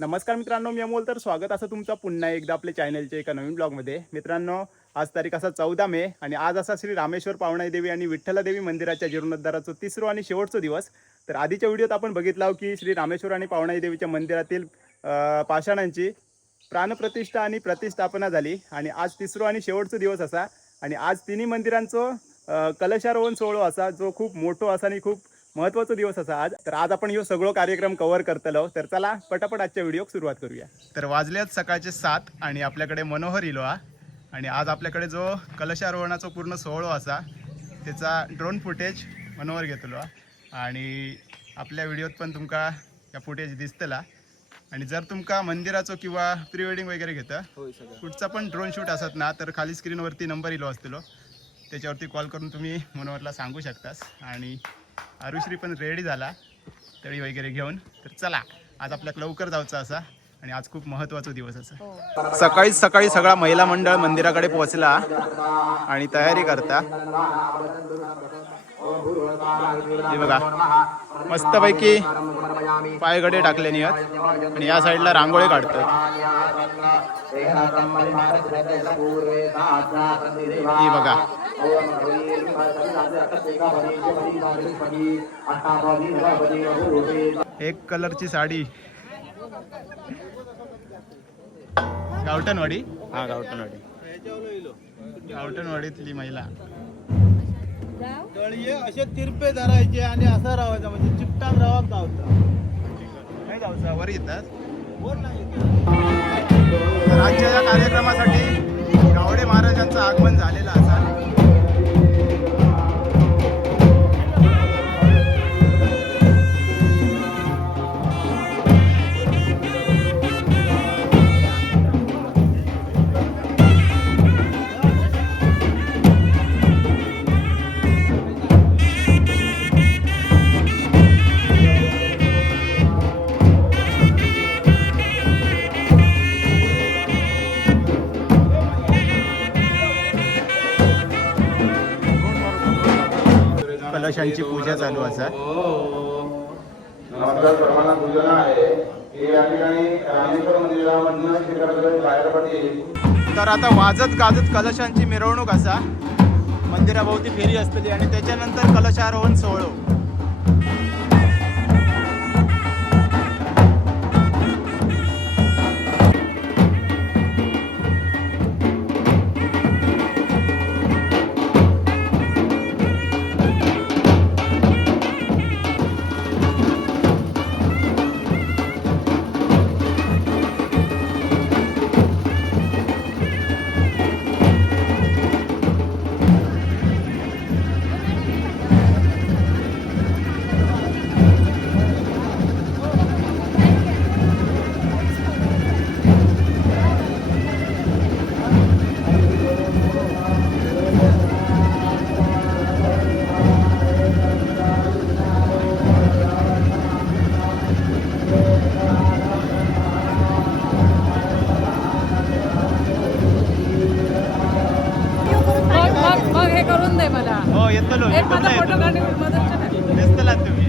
नमस्कार मित्रांनो, मी अमोल. तर स्वागत असं तुमचं पुन्हा एकदा आपल्या चॅनलच्या एका नवीन ब्लॉगमध्ये. मित्रांनो, आज तारीख असा 14 मे आणि आज असा श्री रामेश्वर पावणाई देवी आणि विठ्ठलादेवी मंदिराच्या जीर्णोद्धाराचा तिसरा आणि शेवटचा दिवस. तर आधीच्या व्हिडिओत आपण बघितलं की श्री रामेश्वर आणि पावणाई देवीच्या मंदिरातील पाषाणांची प्राणप्रतिष्ठा आणि प्रतिष्ठापना झाली आणि आज तिसरा आणि शेवटचा दिवस असा. आणि आज तिन्ही मंदिरांचं कलशारोहण सोहळा असा, जो खूप मोठा असा आणि खूप महत्त्वाचा दिवस असा आज. तर आज आपण हे सगळं कार्यक्रम कव्हर करतलो. तर चला पटापट आजच्या व्हिडिओक सुरुवात करूया. तर वाजल्यात सकाळचे 7 आणि आपल्याकडे मनोहर इलो हा. आणि आज आपल्याकडे जो कलशारोहणाचा पूर्ण सोहळा असा त्याचा ड्रोन फुटेज मनोहर घेतलो आणि आपल्या व्हिडिओत पण तुमका या फुटेज दिसतला. आणि जर तुमका मंदिराचं किंवा प्री वेडिंग वगैरे घेतं कुठचा पण ड्रोन शूट असत ना, तर खाली स्क्रीनवरती नंबर इलो असतो, त्याच्यावरती कॉल करून तुम्ही मनोहरला सांगू शकतास. आणि आरुश्री पण रेडी झाला तळी वगैरे घेऊन. तर चला आज आपल्याला लवकर जायचं असा आणि आज खूप महत्त्वाचा दिवस असा. सकाळीच सकाळी सगळा महिला मंडळ मंदिराकडे पोहोचला आणि तयारी करता. हे बघा मस्तपैकी पायगडे टाकले आहेत आणि या साईडला रांगोळी काढतात. ही बघा एक कलरची साडी. गावठणवाडी. हा गावठणवाडी. गावठणवाडीतली महिला. असे तिरपे धरायचे आणि असं राहायचं, म्हणजे चिपटान राहावं गावचा नाही जाऊचा वर येतात. वर नाही. तर आजच्या या कार्यक्रमासाठी गावडे महाराजांचं आगमन झालेलं असा. कलशांची पूजा चालू असा. नमस्कार सर्वांना सूचना आहे की या ठिकाणी रामेश्वर मंदिरामधून श्रीकृष्ण बाहेर पडतील. तर आता वाजत गाजत कलशांची मिरवणूक असा मंदिराभोवती फेरी असतली आणि त्याच्यानंतर कलशारोहण सोहळो. हो येतलो दिसतलात तुम्ही.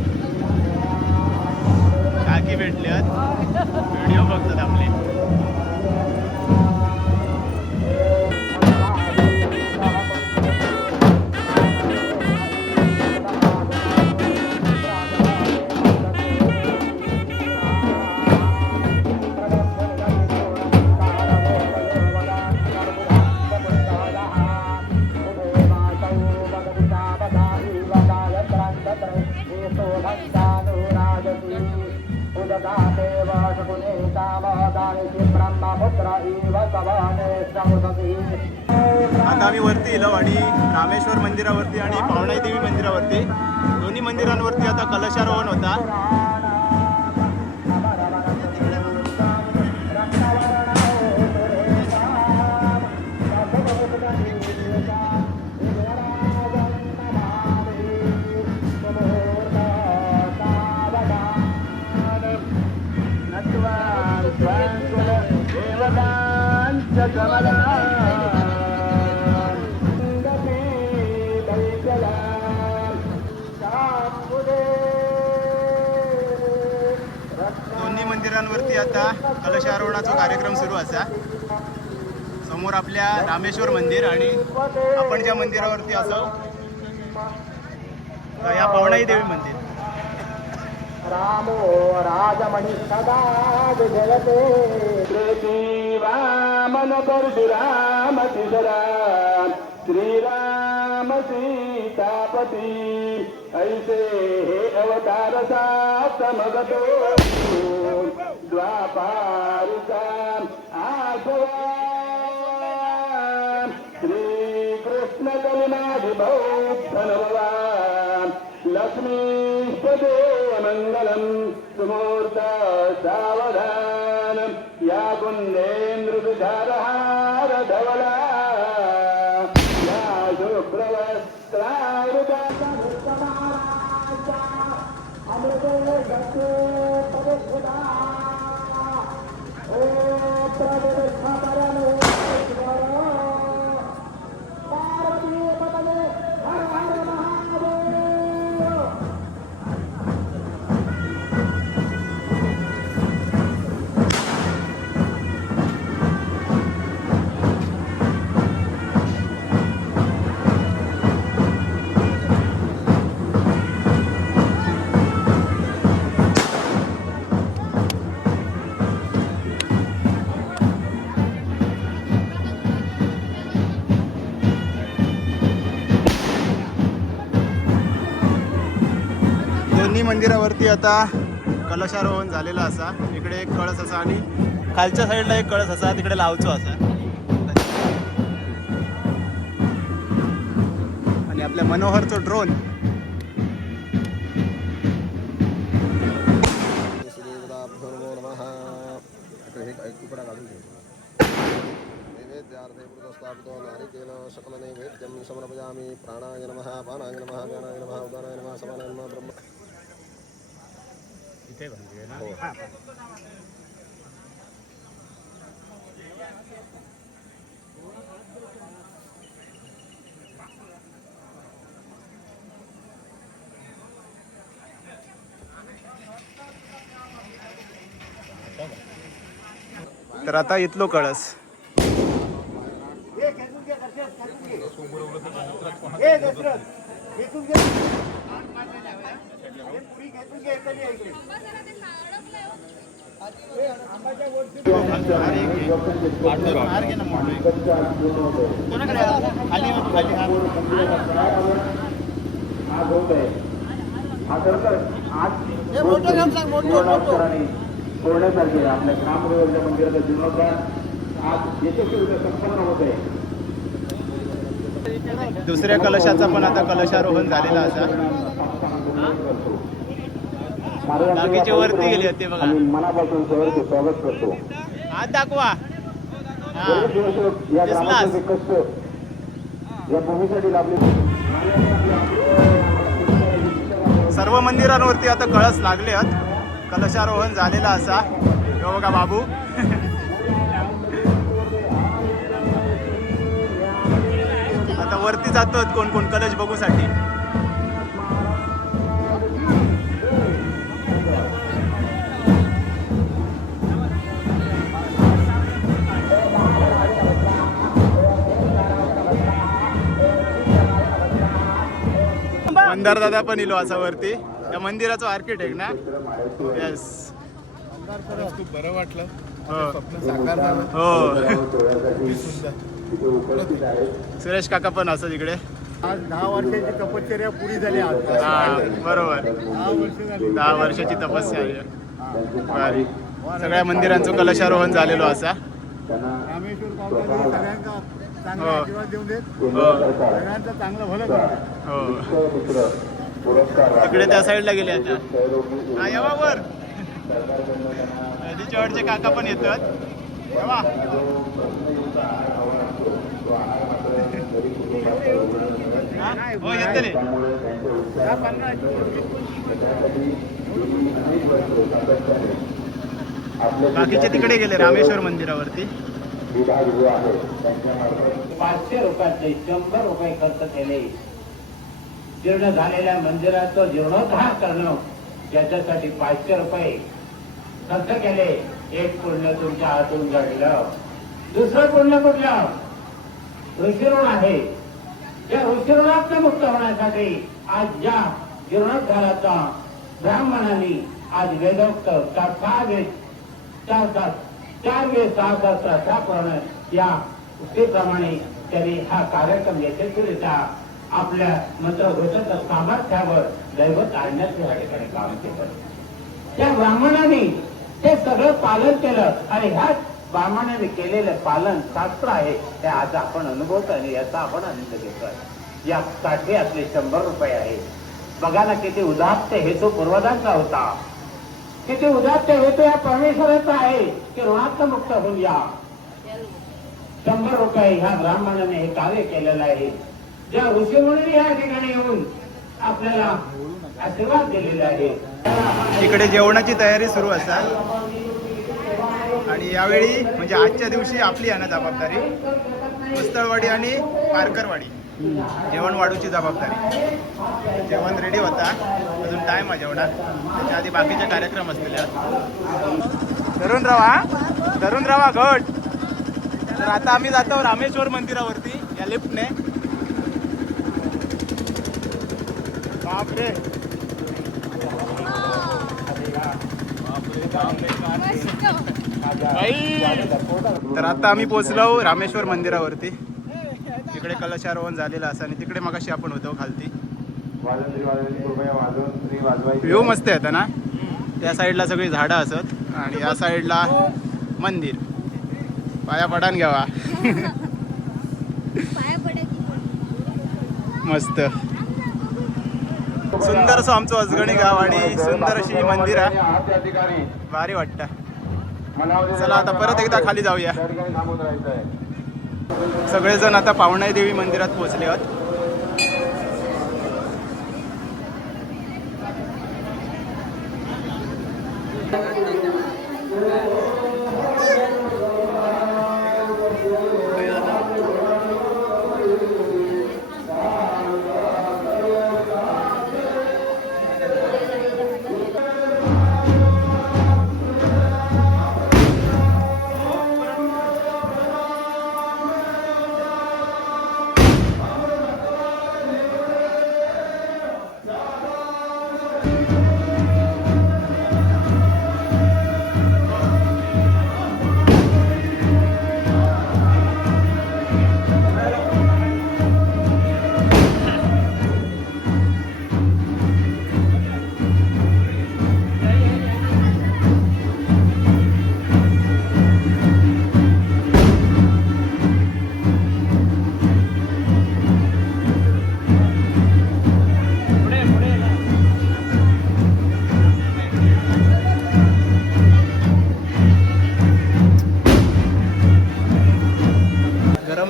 काकी भेटल्यात, व्हिडिओ बघतात आपले. आता आम्ही वरती इलो आणि रामेश्वर मंदिरावरती आणि पावणाई देवी मंदिरावरती दोन्ही मंदिरांवरती आता कलशारोहण होता. मंदिरांवरती आता कलशारोहणाचा कार्यक्रम सुरू असा. समोर आपल्या रामेश्वर मंदिर आणि आपण ज्या मंदिरावरती असो या पावणाई देवी मंदिर. रामो राजमणि सदा जगते प्रीती वामन परशुराम तिसरा श्रीराम सीतापती ऐसे हे अवतार सात मगतो द्वापारिका आठवा श्री कृष्ण कलिनाधि भौधनवा लक्ष्मीपदे मंगलम सुमूर्त सावधान या कुंदेन्द्र विधारहार धवला या शुभ्रवस्त्रावृता दोन्ही मंदिरावरती आता कलशारोहण झालेला असा. इकडे एक कळस असा आणि खालच्या साईडला एक कळस असा, तिकडे लावचो असा. आणि आपल्या मनोहरचं ड्रोन. सकल नैवेद्यम समर्पयामि. प्राणाय नमः, पानाय नमः, व्यानाय नमः, उदानाय नमः, समानाय नमः. ब्रह्म इथे म्हणजे ना तर आता इथलो कळस. सोडण्यासारखे आपल्या ग्रामदेवतेच्या मंदिराचा जीर्णोद्धार आज यशस्वीरित्या संपन्न होत आहे. दुसऱ्या कलशाचा पण आता कलशारोहण झालेला असा. बाकीचे वरती गेले होते बघा. मनापासून सहर्ष स्वागत करतो. हात दाखवा. या ग्रामाचे कष्ट या भूमीसाठी लाभले. सर्व मंदिरांवरती आता कळस लागले आहेत. कलशारोहण झालेला असा. हे बघा बाबू. आता वरती जातो कोण कोण कलश बघूसाठी. मंदार दादा पण इलो असा वरती. त्या मंदिराचा आर्किटेक्ट ना. येस, खूप बरं वाटलं. हो स्वप्न साकार झालं. हो. सुरेश काका पण असं तिकडे. आज 10 वर्षाची तपश्चर्या पुरी झाली. आज हा बरोबर. 10 वर्ष झाली. 10 वर्षाची तपस्या आहे. भारी. सगळ्या मंदिरांचं कलशारोहण झालेलो असा. रामेश्वर पावसाने सगळ्यांचा चांगला हो. आशीर्वाद देऊन देत. हो सगळ्यांचं चांगलं भलं करा. हो. तिकडे त्या साईडला गेले आता. हा येवा वर. नदीच्या काका पण येतात. येवा. हा? हो येते रे. बाकीचे तिकडे गेले रामेश्वर मंदिरावरती. 500 रुपयाचे 100 रुपये खर्च केले. जीर्ण झालेल्या मंदिराचं जीर्णोद्धार करणं, ज्याच्यासाठी 500 रुपये खर्च केले. एक पुण्य तुमच्या हातून घडलं. दुसरं पुण्य कुठलं? ऋषीऋण आहे. या ऋषीऋणात मुक्त होण्यासाठी आज ज्या जीर्णोद्धाराचा ब्राह्मणांनी आज वेदोक्त 4 वेद 4 वेद 6 सहस्त्र 18 या उक्तीप्रमाणे त्यांनी हा कार्यक्रम यशस्वीरित्या आपल्या मंत्रघोषाच्या सामर्थ्यावर दैवत आणण्याचे या ठिकाणी काम केलं. त्या ब्राह्मणांनी ते सगळं पालन केलं आणि ह्याच ब्राह्मणाने केलेलं पालन शास्त्र आहे ते आज आपण अनुभवतो आणि याचा आपण आनंद घेतोय. या साठी असले 100 रुपये आहे. बघा ना किती उदात्त हेतू पूर्वजांचा होता. किती उदात्त हेतू या परमेश्वराचा आहे की ऋणात्म मुक्त होऊया. 100 रुपये ह्या ब्राह्मणाने हे कार्य केलेलं आहे. ज्या ऋषीमुनी या ठिकाणी येऊन आपल्याला आशीर्वाद दिलेला आहे. इकडे जेवणाची तयारी सुरू असतात आणि यावेळी म्हणजे आजच्या दिवशी आपली आहे ना जबाबदारी मुस्तळवाडी आणि पारकरवाडी जेवण वाढूची जबाबदारी. जेवण रेडी होता, अजून टाइम आहे जेवणात. त्याच्या आधी बाकीचे कार्यक्रम असलेले धरून राहा घट. तर आता आम्ही जातो रामेश्वर मंदिरावरती या लिफ्टने. बापरे तर आता आम्ही पोहोचलो रामेश्वर मंदिरावरती. इकडे कलशारोहण झालेलं असं आणि तिकडे मगाशी आपण होतो खालती. व्ह्यू मस्त येतं ना. त्या साईडला सगळी झाडं असत आणि या साईडला मंदिर. पाया पडान घ्यावा. मस्त सुंदर असं आमचं अजगणी गाव आणि सुंदर अशी मंदिर आहे. भारी वाटतं. चला आता परत एकदा खाली जाऊया. सगळेजण आता पावणाई देवी मंदिरात पोहोचले आहोत.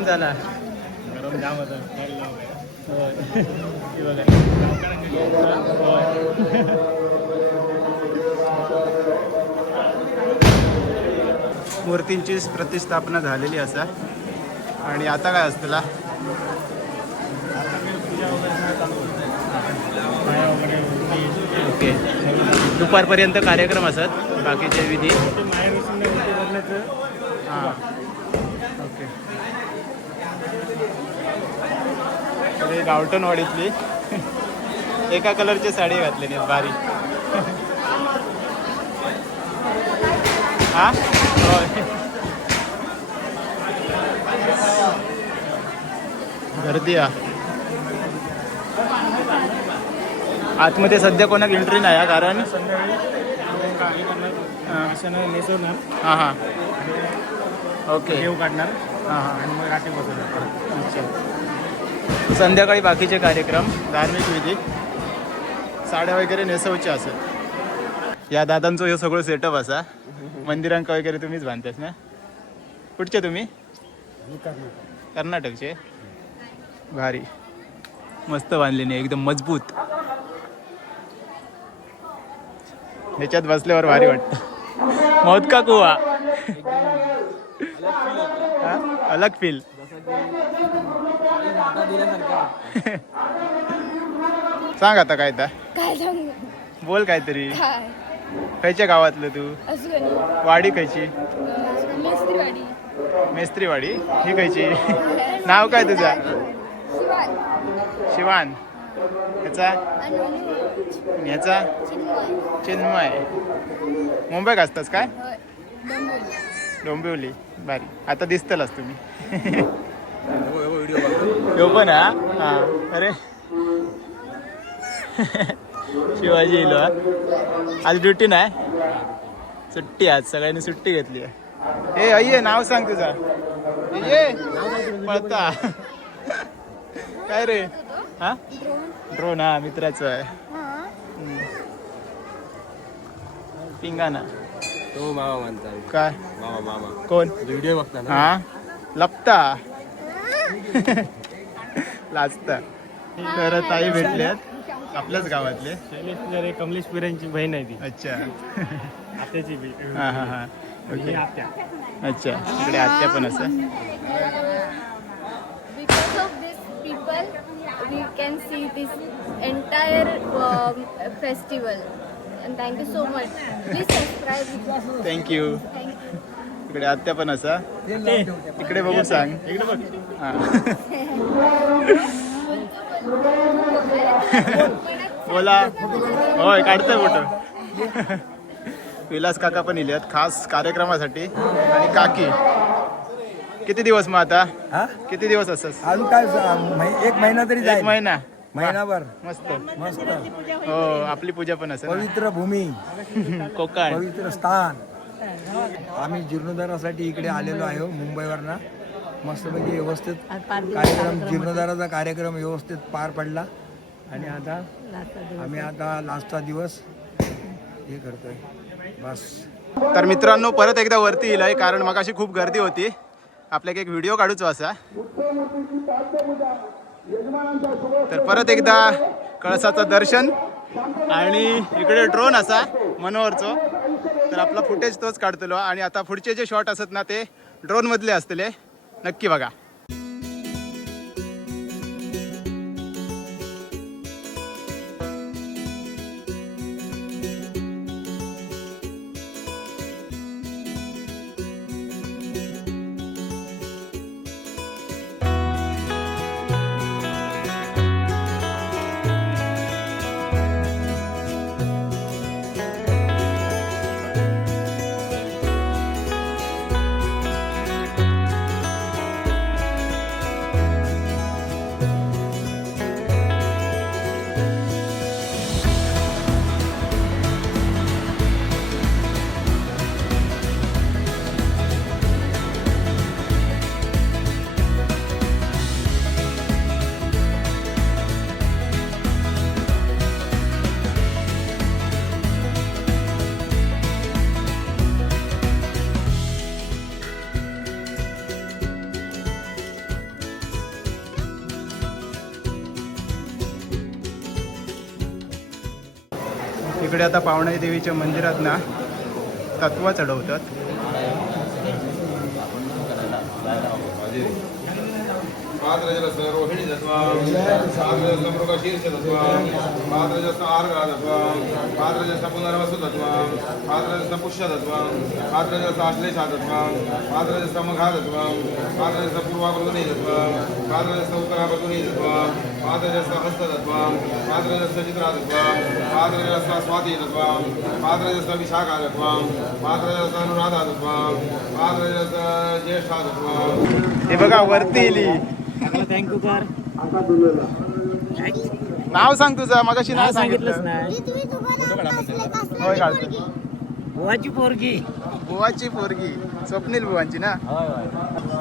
झाला. गरम जाम होतं. मूर्तींची प्रतिष्ठापना झालेली असा आणि आता काय असतं ओके दुपारपर्यंत कार्यक्रम असत बाकीचे विधी. हां ओके सगळी गावठणवाडीतली एका कलरची साडी घातलेली भारी. हा होय गर्दी आहे. आतमध्ये सध्या कोणाक एंट्री नाही कारण हां हां ओके देव काढणार. हां हां आणि मग रात्री बसवणार. अच्छा संध्याकाळी बाकीचे कार्यक्रम धार्मिक विधी साड्या वगैरे नेसवचे असत. या दादांचं हे सगळं सेटअप असा. मंदिरांक वगैरे तुम्हीच बांधतास ना. कुठचे तुम्ही? कर्नाटकचे. भारी मस्त बांधले नाही एकदम मजबूत. ह्याच्यात बसल्यावर भारी वाटतं. मौत का कुवा अलग फील. सांग आता काय तर काय सांगू बोल काहीतरी. काय खयच्या गावातलं तू? वाडी खयची? मेस्त्रीवाडी. मेस्त्रीवाडी. ही खयची? नाव काय तुझा? शिवान. ह्याचा? ह्याचा? चिन्मय. मुंबईत असतास काय? डोंबिवली. भारी. आता दिसतलच तुम्ही. यो पण हा. अरे शिवाजी येलो हा. आज ड्युटी नाही, सुट्टी. आज सगळ्यांनी सुट्टी घेतली आहे. ए अय्ये, नाव सांग तुझा. ये पळता काय रे? हा ड्रोन. हा मित्राचं आहे. पिंगाना तो मामा म्हणता. काय? मामा कोण? व्हिडिओ बघता ना. हा लपता लाजता. तर ताई भेटल्यात आपल्याच गावातले. कमलेश पिऱ्यांची बहीण आहे ती. अच्छा. आत्याची हा हा हा. ओके. आत्या. अच्छा, इकडे आत्या पण असं. Because of these people, we can see this entire festival. And thank you so much. Please subscribe. Thank you. Thank you. इकडे आत्या पण असा. इकडे बघू सांग. इकडे बघ. हा. बोला. होय काढतोय फोटो. विलास काका पण इल्यात खास कार्यक्रमासाठी. आणि काकी. किती दिवस मग आता? किती दिवस असस? अजून काय एक महिना तरी एक जाईल. महिना. महिनाभर. मस्त. मस्त. हो आपली पूजा पण असेल ना. पवित्र भूमी, कोकण. पवित्र स्थान. आम्ही जीर्णोद्धारासाठी इकडे आलेलो आहे मुंबईवरनं. मस्तपैकी व्यवस्थित कार्यक्रम, जीर्णोद्धाराचा कार्यक्रम व्यवस्थित पार पडला. आणि आता आम्ही लास्टचा दिवस हे करतोय बस. तर मित्रांनो परत एकदा वरती येईल आहे, कारण मग अशी खूप गर्दी होती. आपल्याला एक व्हिडिओ काढूचो असा. तर परत एकदा कळसाचं दर्शन. आणि इकडे ड्रोन असा मनोहरचो. तर आपला फुटेज तोच काढतलो. आणि आता पुढचे जे शॉट असत ना ते ड्रोन मधले असतले. नक्की बघा. इकडे आता पावणाई देवीच्या मंदिरात ना तत्व चढवतात. रोहिणी शीर्ष पात्रजस्त आर्घातत्वं पात्रजस्त पुनर्वसुतत्वं पात्रजस्त पुष्यतत्वं पात्रजस्त आश्लेषातत्वं पात्रजस्त मघातत्वं पात्रजस्त पूर्वाभृतनीतत्वं पात्रजस्त उत्तराभृतनीतत्वं पात्रजस्त हस्ततत्वं पात्रजस्त चित्रातत्वं पात्रजस्त स्वातीतत्वं पात्रजस्त विशाखातत्वं पात्रजस्त अनुराधातत्वं पात्रजस्त ज्येष्ठातत्वं. हे बघा वरती इली. थँक्यू कर. नाव सांग तुझं. मगाशी नाव सांगितलंच सांगितलं. नाही. होय काढतो. बुवाची पोरगी. बुवाची पोरगी स्वप्नील बुवांची ना.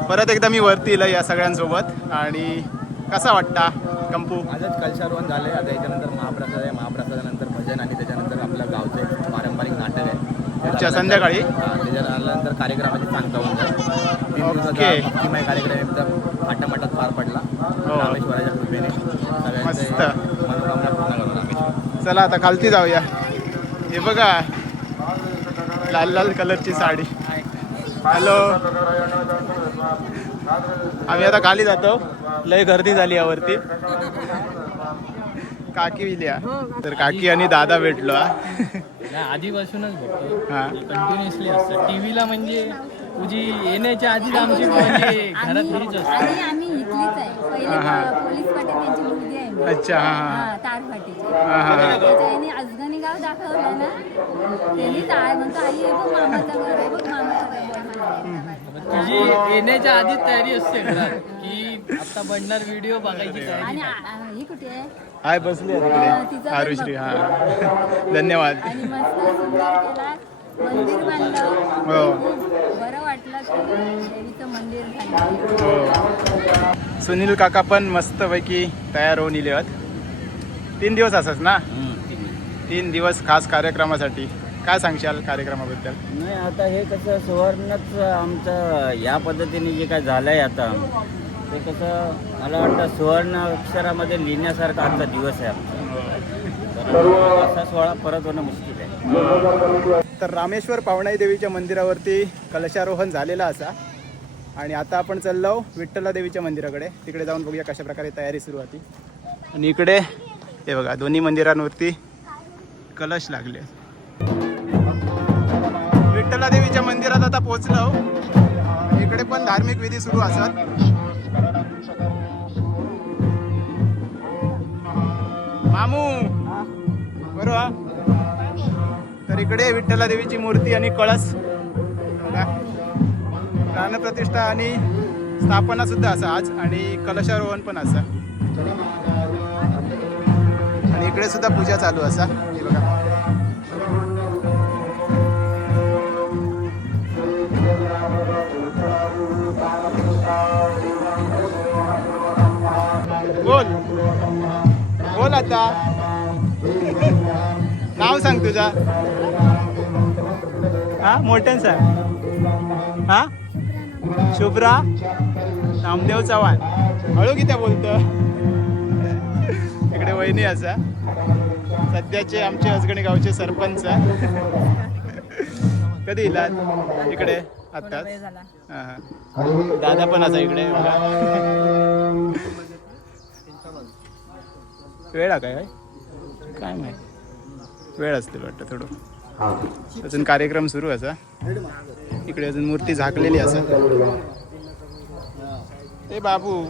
परत एकदा मी वरती येईल या सगळ्यांसोबत. आणि कसा वाटता कंपू? आजच कलशारोहण झाले. आता याच्यानंतर महाप्रसाद आहे. महाप्रसादानंतर भजन आणि त्याच्यानंतर आपलं गावचं एक पारंपरिक नाटक आहे. अच्छा संध्याकाळी. त्याच्यानंतर कार्यक्रमाची सांगता होऊन 3 दिवसाचा भक्तिमय कार्यक्रम एकदम थाटामाटात पार पडला. रामेश्वराच्या कृपेने मस्त. सगळ्यांचे मनोकामना पूर्ण करून रामेश्वर. चला आता खालती जाऊया. हे बघा लाल लाल कलरची साडी. हॅलो. आम्ही आता खाली जातो. लय गर्दी झाली यावरती. काकी विल्या तर काकी आणि दादा भेटलो हा. नाही आधीपासूनच भेटतो हा कंटिन्युअसली असतं टीव्हीला म्हणजे तुझी येण्याच्या आधीच आमची म्हणजे घरात हेच असतं आणि आम्ही इथलीच आहे पहिले पोलीस पाटील त्यांची मुलगी आहे मी. अच्छा हा हा तार फाटीची हा हा त्याच्या याने अफगाणी गाव दाखवलं ना त्यांनी तार म्हणतो आई हे बघ मामाचं घर आहे बघ मामाचं घर तुझी येण्याच्या आधीच तयारी असते घरात की आता बनणार व्हिडिओ बघायची तयारी आणि ही कुठे आहे हाय बसली आहे तिचं तिकडे पण आरुश्री बघतो. हा धन्यवाद आणि मस्त सुंदर केला मंदिर बांधलं हो. खूप बरं वाटलं की देवीचं मंदिर झालं हो. सुनील काका पण मस्तपैकी तयार होऊन इले आहेत 3 दिवस असच ना 3 दिवस खास कार्यक्रमासाठी काय सांगशाल कार्यक्रमाबद्दल नाही आता हे कसं सुवर्णच आमचं या पद्धतीने जे काय झालंय आता ते कसं मला वाटतं सुवर्ण अक्षरामध्ये लिहिण्यासारखा आजचा दिवस आहे आमचा तर असा सोहळा परत होणं मुश्किल आहे. तर रामेश्वर पावणाई देवीच्या मंदिरावरती कलशारोहण झालेला असा आणि आता आपण चाललो विठ्ठला देवीच्या मंदिराकडे तिकडे जाऊन बघूया कशा प्रकारे तयारी सुरू होती आणि इकडे हे बघा दोन्ही मंदिरांवरती कलश लागले विठ्ठला देवीच्या मंदिरात आता पोहोचलो इकडे पण धार्मिक विधी सुरू असतात मामू बरोबर तर इकडे विठ्ठला देवीची मूर्ती आणि कळस बघा. प्राणप्रतिष्ठा आणि स्थापना सुद्धा असा आज आणि कलशारोहण पण असा आणि इकडे सुद्धा पूजा चालू असा हे बघा बोल बोल आता नाव सांग तुझा हा मोठ्यान सांग हा शुभ्रा नामदेव चव्हाण हळू किती बोलतो इकडे वहिनी असा सध्याचे आमचे हसगणी गावचे सरपंच कधी इलात इकडे आत्ताच हा हा दादा पण असा इकडे बघा वेळ आहे काय काय माहिती वेळ असतील वाटतं थोडं अजून कार्यक्रम सुरू असा इकडे अजून मूर्ती झाकलेली असा ए बाबू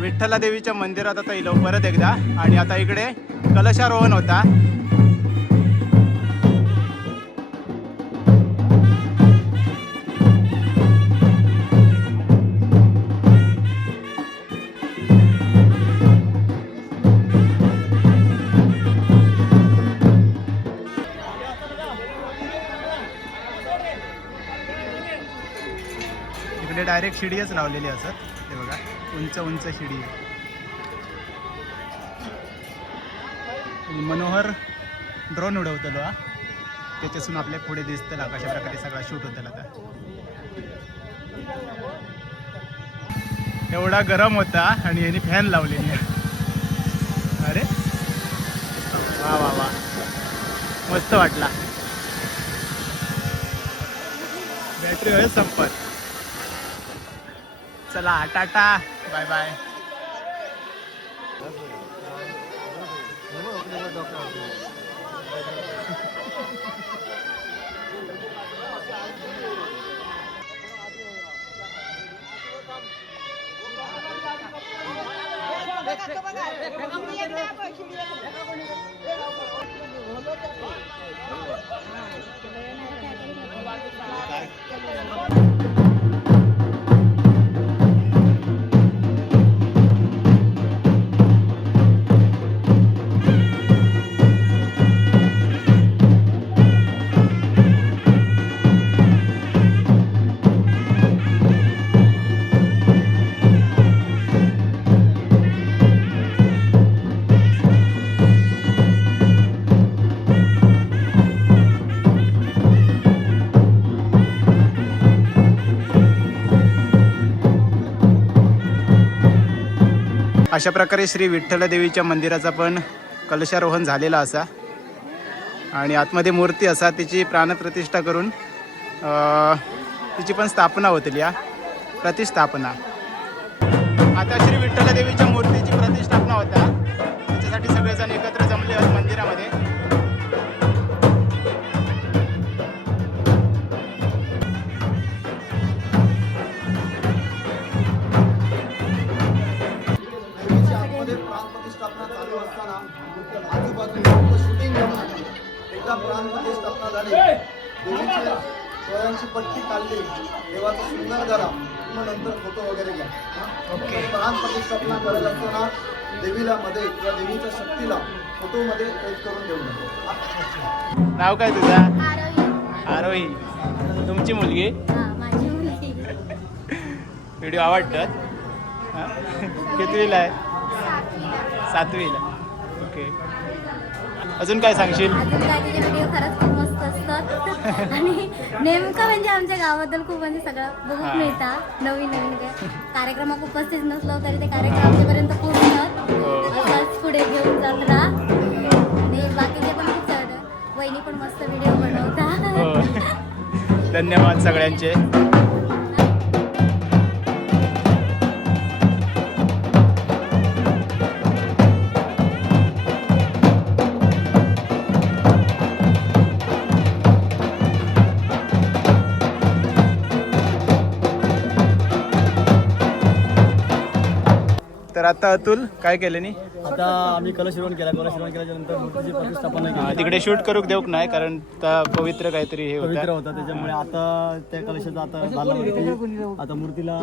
विठ्ठला देवीच्या मंदिरात आता येलो परत एकदा आणि आता इकडे कलशारोहण होता इकडे डायरेक्ट शिडीच लावलेली असत हे बघा उंच उंच शिडी आहे मनोहर ड्रोन उडवतलो हा त्याच्यासून आपल्या पुढे दिसतला कशा प्रकारे सगळा शूट होतला आता एवढा गरम होता आणि यांनी फॅन लावलेली अरे वा वा वा मस्त वाटला बॅटरी होय संपत चला टाटा बाय बाय अशा प्रकारे श्री विठ्ठल देवीच्या मंदिराचा पण कलशारोहण झालेला असा आणि आतमध्ये मूर्ती असा तिची प्राणप्रतिष्ठा करून तिची पण स्थापना होतील या प्रतिष्ठापना. आता श्री विठ्ठल देवीच्या मूर्तीची प्रतिष्ठापना होता त्याच्यासाठी सगळेजण एकत्र जमले आहेत मंदिरामध्ये. प्राणप्रतिष्ठापना चालू असताना आजूबाजूला शूटिंग एकदा प्राणप्रतिष्ठापना झाली, देवीची डोळ्यांची पट्टी काढली, देवाचा सुंदर झाला, मग नंतर फोटो वगैरे घ्या. प्राणप्रतिष्ठापना करत असताना देवीला मध्ये किंवा देवीच्या शक्तीला फोटोमध्ये कैद करून घेऊन येतो. नाव काय तुझा? आरोही. तुमची मुलगी? माझी मुलगी व्हिडिओ आवडतात? कितवीला आहे? 7वीला. ओके. अजून काय सांगशील? अजून काय तिचे व्हिडिओ खरंच खूप मस्त असतात आणि नेमकं म्हणजे आमच्या गावाबद्दल खूप म्हणजे सगळं बघून मिळतात. नवीन नवीन काय कार्यक्रमात उपस्थित नसलो तरी ते कार्यक्रम आमच्यापर्यंत पोहोचतात. असंच पुढे घेऊन जात राहा आणि बाकीचे पण खूप चालतं. वहिनी पण मस्त व्हिडिओ बनवतात. धन्यवाद सगळ्यांचे. तर आता अतुल काय केलं नी? आता आम्ही कलशिरोहण केल्याच्या नंतर मूर्तीची प्रतिष्ठापना केली. तिकडे शूट करूक देऊक नाही कारण पवित्र काहीतरी हे पवित्र होतं. होता त्याच्यामुळे आता त्या कलशाचा आता झाला आता मूर्तीला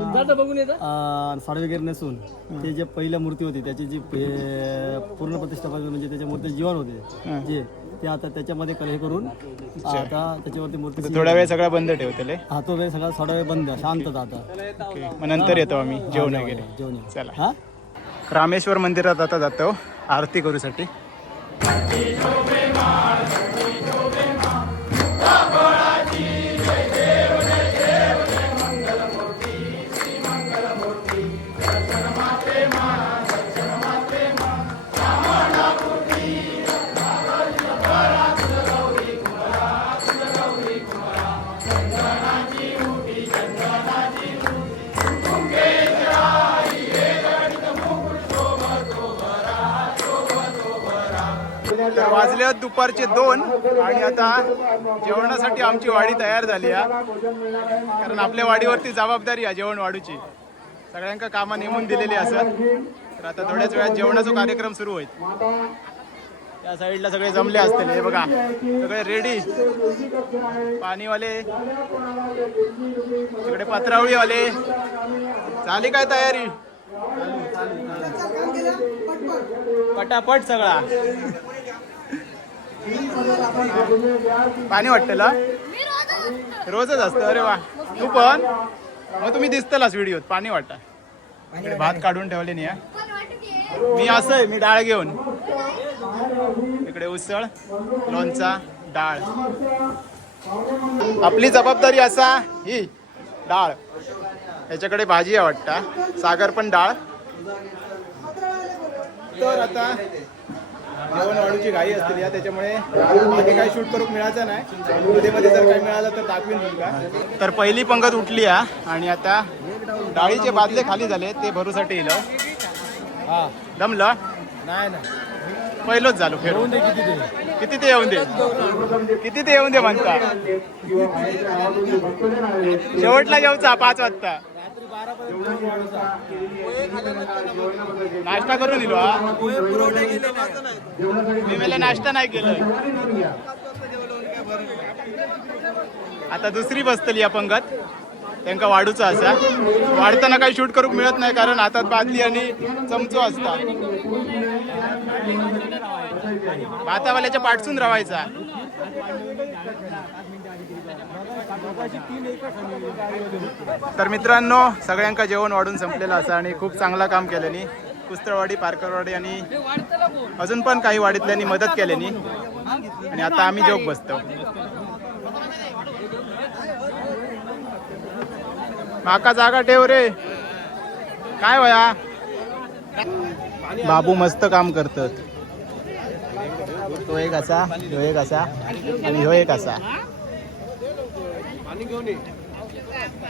साडी वगैरे नसून ते जे पहिल्या मूर्ती होती त्याची जी पूर्ण प्रतिष्ठापना म्हणजे त्याच्या मूर्ती जीवन होते जे ते आता त्याच्यामध्ये कलश करून आता त्याच्यावरती मूर्ती थोडा वेळ सगळा बंद ठेवतले. हा तो वेळ सगळा थोडा वेळ बंद शांतता आता. मग नंतर येतो आम्ही जेवण वगैरे. जेवण चला. हा रामेश्वर मंदिरात आता जातो आरती करूसाठी. तर वाजले आहेत दुपारचे 2 आणि आता जेवणासाठी आमची वाडी तयार झाली आहे कारण आपल्या वाडीवरती जबाबदारी आहे जेवण वाढूची. सगळ्यांका कामं नेमून दिलेली असत. तर आता थोड्याच वेळात जेवणाचा कार्यक्रम सुरू होईल. त्या साईडला सगळे जमले असतील. हे बघा सगळे रेडी. पाणीवाले तिकडे पत्रावळीवाले. झाली काय तयारी? पटापट सगळा. पाणी वाटतं रोजच असतं. अरे वा. तू पण मग तुम्ही दिसतलास व्हिडिओत पाणी वाटा. इकडे भात काढून ठेवले नाही. मी असं आहे मी डाळ घेऊन. इकडे उसळ लोणचा डाळ. आपली जबाबदारी असा ही डाळ. याच्याकडे भाजी आहे वाटतं. सागर पण डाळ. तर आता जेवण वाढूची घाई असतील या त्याच्यामुळे बाकी काही शूट करून मिळायचं नाही. मध्ये जर काही मिळालं तर दाखवीन तुमका. तर पहिली पंगत उठली आहे आणि आता डाळीचे बादले खाली झाले ते भरूसाठी येईल. हा जमलं नाही नाही पहिलोच झालो फेरून. किती ते येऊन दे. किती ते येऊन दे म्हणता. शेवटला जेवचा 5 वाजता. नाश्ता करून दिलो. मी मला नाश्ता नाही केलं. आता दुसरी बसतली या पंगत. त्यांका वाढूचा असा. वाढताना काही शूट करूक मिळत नाही कारण हातात बादली आणि चमचो असता. भातावाल्याच्या पाठसून रवायचा. तर मित्रांनो सगळ्यांका जेवण वाढून संपलेलं असं आणि खूप चांगला काम केल्यानी कुस्तळवाडी पारकरवाडी आणि अजून पण काही वाडीतल्यांनी मदत केल्यानी आणि आता आम्ही जेवक बसतो. माका जागा ठेव रे. काय वया बाबू मस्त काम करतात. तो एक असा, ह्यो एक असा आणि ह्यो एक असा.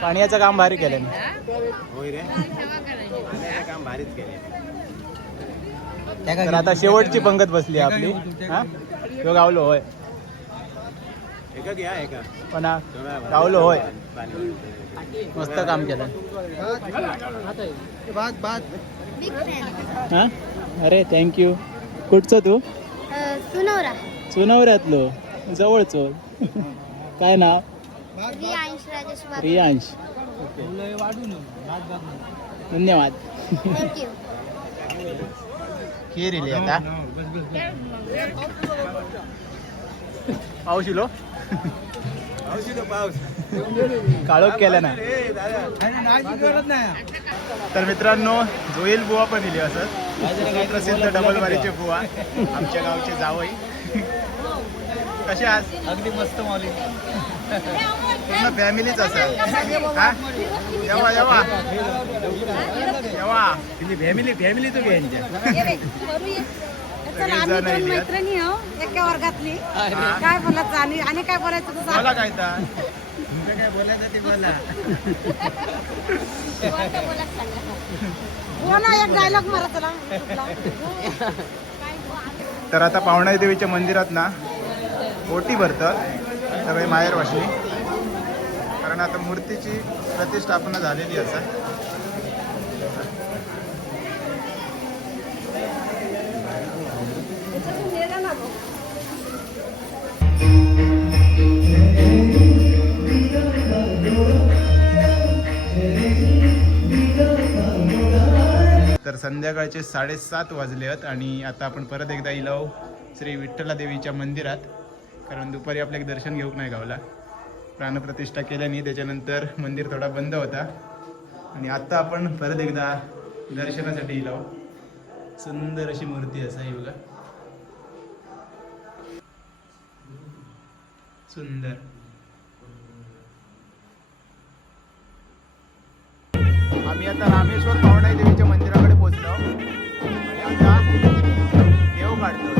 पाण्याचं काम भारी केलं. तर आता शेवटची पंगत बसली आपली. हा ह्यो गावलो होय. पण गावलो होय. मस्त काम केलं. हा अरे थँक्यू. कुठचं तू? सुनवरा चुनवऱ्यातलो जवळचो. काय नाव? रियांश राजेश रियांश. धन्यवाद. थँक्यू. हे रिली आता पाऊस इलो काळोख केला ना. तर मित्रांनो जोईल बुवा पण इले असत. प्रसिद्ध डबलबारीचे बुवा आमच्या गावचे जावई. कसे आहात? अगदी मस्त माऊली. पूर्ण फॅमिलीच असं. हा येवा येवा येवा. फॅमिली तो मैत्रिणी एका वर्गातली काय बोलायचं आणि काय बोलायचं मला काय तर काय बोलायचं ते बोला. बोला एक डायलॉग मारा चला. तर आता पावणाई देवीच्या मंदिरात ना ओटी भरतं सगळे माहेर वाशनी. कारण आता मूर्तीची प्रतिष्ठापना झालेली असं. तर संध्याकाळचे 7:30 वाजले आहेत आणि आता आपण परत एकदा इलाव श्री विठ्ठला देवीच्या मंदिरात. कारण दुपारी आपल्याला दर्शन घेऊक नाही गावला. प्राणप्रतिष्ठा केल्याने त्याच्यानंतर मंदिर थोडा बंद होता आणि आता आपण परत एकदा दर्शनासाठी इलाव. सुंदर अशी मूर्ती असा ही बघा. सुंदर. आम्ही आता रामेश्वर पावणाई देवीच्या मंदिराकडे पोहोचलो आणि आता देव काढतो.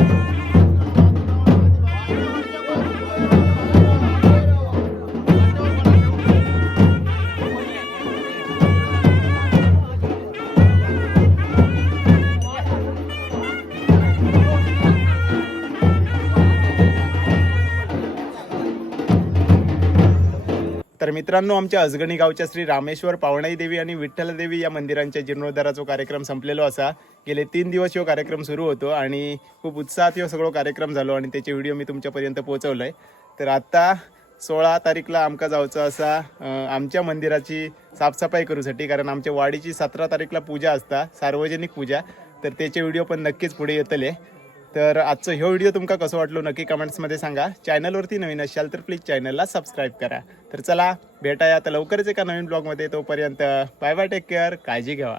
तर मित्रांनो आमच्या अजगणी गावच्या श्री रामेश्वर पावणाई देवी आणि विठ्ठल देवी या मंदिरांच्या जीर्णोद्धाराचा कार्यक्रम संपलेलो असा. गेले 3 दिवस ह्यो कार्यक्रम सुरू होतो आणि खूप उत्साहात ह्यो सगळो कार्यक्रम झालो आणि त्याचे व्हिडिओ मी तुमच्यापर्यंत पोहोचवलाय. तर आता 16 तारीखला आमका जायचं असा आमच्या मंदिराची साफसफाई करूसाठी. कारण आमच्या वाडीची 17 तारीखला पूजा असता, सार्वजनिक पूजा. तर त्याचे व्हिडिओ पण नक्कीच पुढे येतले. तर आजचा ह्यो व्हिडिओ तुमका कसं वाटलो नक्की कमेंट्समध्ये सांगा. चॅनलवरती नवीन असाल तर प्लीज चॅनलला सबस्क्राईब करा. तर चला भेटाया आता लवकरच एका नवीन ब्लॉगमध्ये. तोपर्यंत बाय बाय, टेक केअर, काळजी घ्यावा.